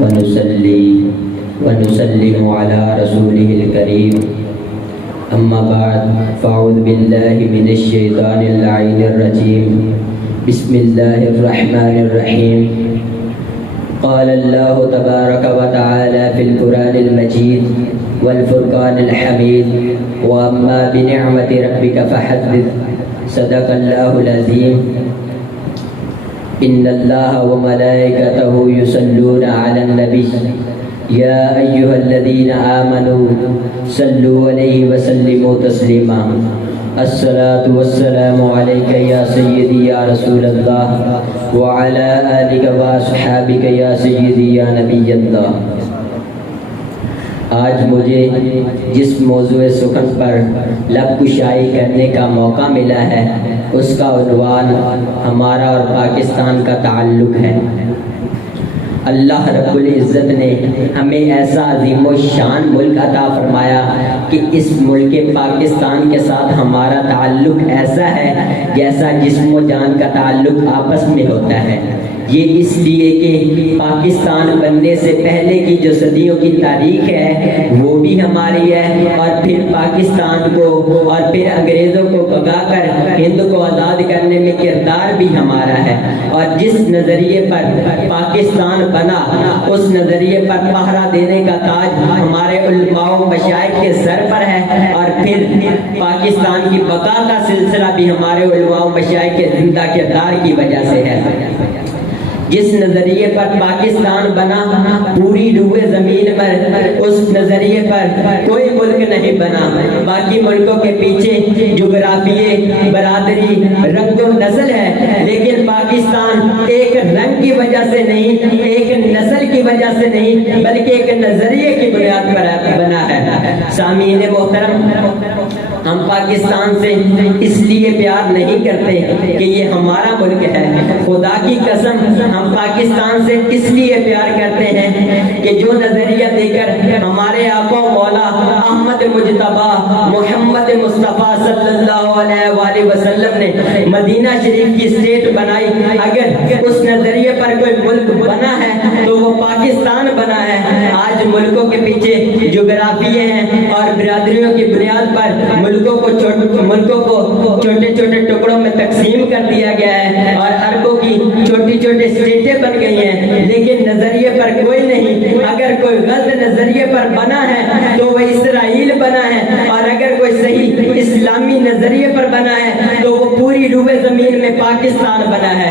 ونصلي ونسلم على رسوله الكريم أما بعد فأعوذ بالله من الشيطان اللعين الرجيم بسم الله الرحمن الرحيم قال الله تبارك وتعالى في القرآن المجيد والفرقان الحميد وأما بنعمة ربك فحدث صدق الله العظيم إن الله وملائكته يصلون على النبي يا أيها الذين آمنوا صلوا عليه وسلموا تسليما الصلاة والسلام عليك يا سيدي يا رسول الله وعلى آلك وأصحابك يا سيدي يا نبي الله. آج مجھے جس موضوع سخن پر لب کشائی کرنے کا موقع ملا ہے اس کا عنوان ہمارا اور پاکستان کا تعلق ہے. اللہ رب العزت نے ہمیں ایسا عظیم و شان ملک عطا فرمایا کہ اس ملک پاکستان کے ساتھ ہمارا تعلق ایسا ہے جیسا جسم و جان کا تعلق آپس میں ہوتا ہے. یہ اس لیے کہ پاکستان بننے سے پہلے کی جو صدیوں کی تاریخ ہے وہ بھی ہماری ہے اور پھر پاکستان کو اور پھر انگریزوں کو بھگا کر ہند کو آزاد کرنے میں کردار بھی ہمارا ہے. اور جس نظریے پر پاکستان بنا اس نظریے پر پہرا دینے کا تاج ہمارے علماء و مشائخ کے سر پر ہے اور پھر پاکستان کی بقا کا سلسلہ بھی ہمارے علماء و مشائخ کے زندہ کردار کی وجہ سے ہے. جس نظریے پر پاکستان بنا پوری روئے زمین پر اس نظریے پر کوئی ملک نہیں بنا. باقی ملکوں کے پیچھے جغرافیے برادری رنگ و نسل ہے لیکن پاکستان ایک رنگ کی وجہ سے نہیں ایک نسل کی وجہ سے نہیں بلکہ ایک نظریے کی بنیاد پر بنا ہے. سامعین محترم ہم پاکستان سے اس لیے پیار نہیں کرتے کہ یہ ہمارا ملک ہے. خدا کی قسم ہم پاکستان سے اس لیے پیار کرتے ہیں کہ جو نظریہ دے کر ہمارے آقا مولا احمد مجتبی محمد مصطفیٰ صلی اللہ علیہ وآلہ وسلم نے مدینہ شریف کی اسٹیٹ بنائی اگر اس نظریے پر کوئی ملک بنا ہے تو وہ پاکستان بنا ہے. آج ملکوں کے پیچھے جغرافیے ہیں اور برادریوں کی بنیاد پر ملکوں کو چھوٹے چھوٹے ٹکڑوں میں تقسیم کر دیا گیا ہے اور اربوں کی چھوٹی چھوٹی اسٹیٹیں بن گئی ہیں لیکن نظریے پر کوئی نہیں. اگر کوئی غلط نظریے پر بنا ہے تو وہ اسرائیل بنا ہے اور اگر کوئی صحیح اسلامی نظریے پر بنا ہے تو وہ پوری روئے زمین میں پاکستان بنا ہے.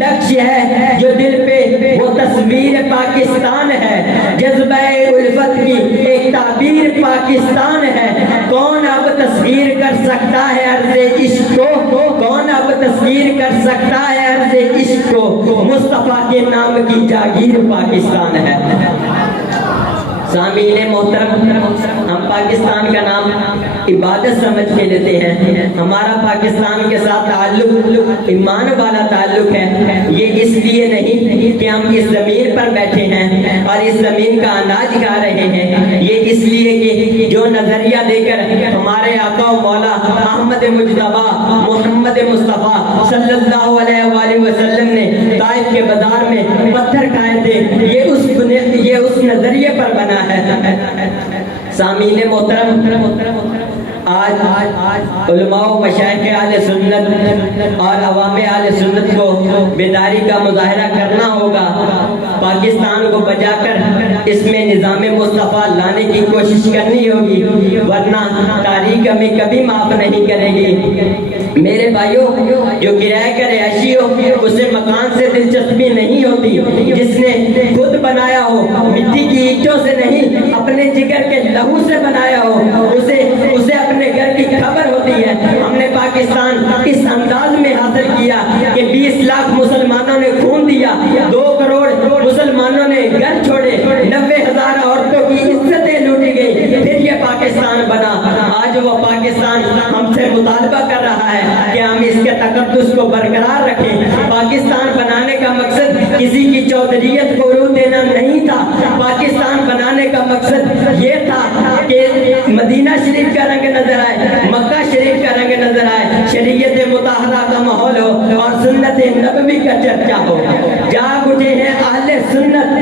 نقش ہے جو دل پہ وہ تصویر پاکستان ہے. جذبہ الفت کی ایک تعبیر پاکستان ہے. کون اب تصویر کر سکتا ہے عرض عشق کو کون اب تصویر کر سکتا ہے عرض عشق کو مصطفیٰ کے نام کی جاگیر پاکستان ہے. سامعین محترم ہم پاکستان کا نام عبادت سمجھ کے لیتے ہیں. ہمارا پاکستان کے ساتھ تعلق ایمان والا تعلق ہے. یہ اس لیے نہیں کہ ہم اس زمین پر بیٹھے ہیں اور اس زمین کا اناج کھا رہے ہیں. یہ اس لیے کہ جو نظریہ دے کر ہمارے آقا و مولا احمد مجتبی محمد مصطفیٰ صلی اللہ علیہ وآلہ وسلم نے طائف کے بازار میں پتھر کھائے تھے یہ اس نظریے پر بنا ہے. سامعین محترم آج علماء و مشائخ اہل سنت اور عوام اہل سنت کو بیداری کا مظاہرہ کرنا ہوگا. پاکستان کو بچا کر اس میں نظام مصطفیٰ لانے کی کوشش کرنی ہوگی ورنہ تاریخ ہمیں کبھی معاف نہیں کرے گی. میرے بھائیوں جو کرایہ کا رہائشی ہو اسے مکان سے دلچسپی نہیں ہوتی. جس نے خود بنایا ہو مٹی کی اینٹوں سے نہیں اپنے جگر کے لہو سے بنایا ہو اسے اپنے گھر کی خبر ہوتی ہے. ہم نے پاکستان اس انداز میں حاصل کیا کہ 20 لاکھ مسلمانوں نے خون دیا 2 کروڑ مسلمانوں نے گھر چھوڑے 90,000 عورتوں کی عزتیں لوٹی گئی پھر یہ پاکستان بنا. آج وہ پاکستان ہم سے مطالبہ کر رہا ہے کہ ہم اس کے تقدس کو برقرار رکھیں. پاکستان بنانے کا مقصد کسی کی چودھریت کو عروج دینا نہیں تھا. پاکستان بنانے کا مقصد یہ تھا کہ مدینہ شریف کا رنگ نظر آئے مکہ شریف کا رنگ نظر آئے شریعت مطہرہ کا ماحول ہو اور سنت نبوی کا چرچا ہو. جاگ اٹھے ہیں اہل سنت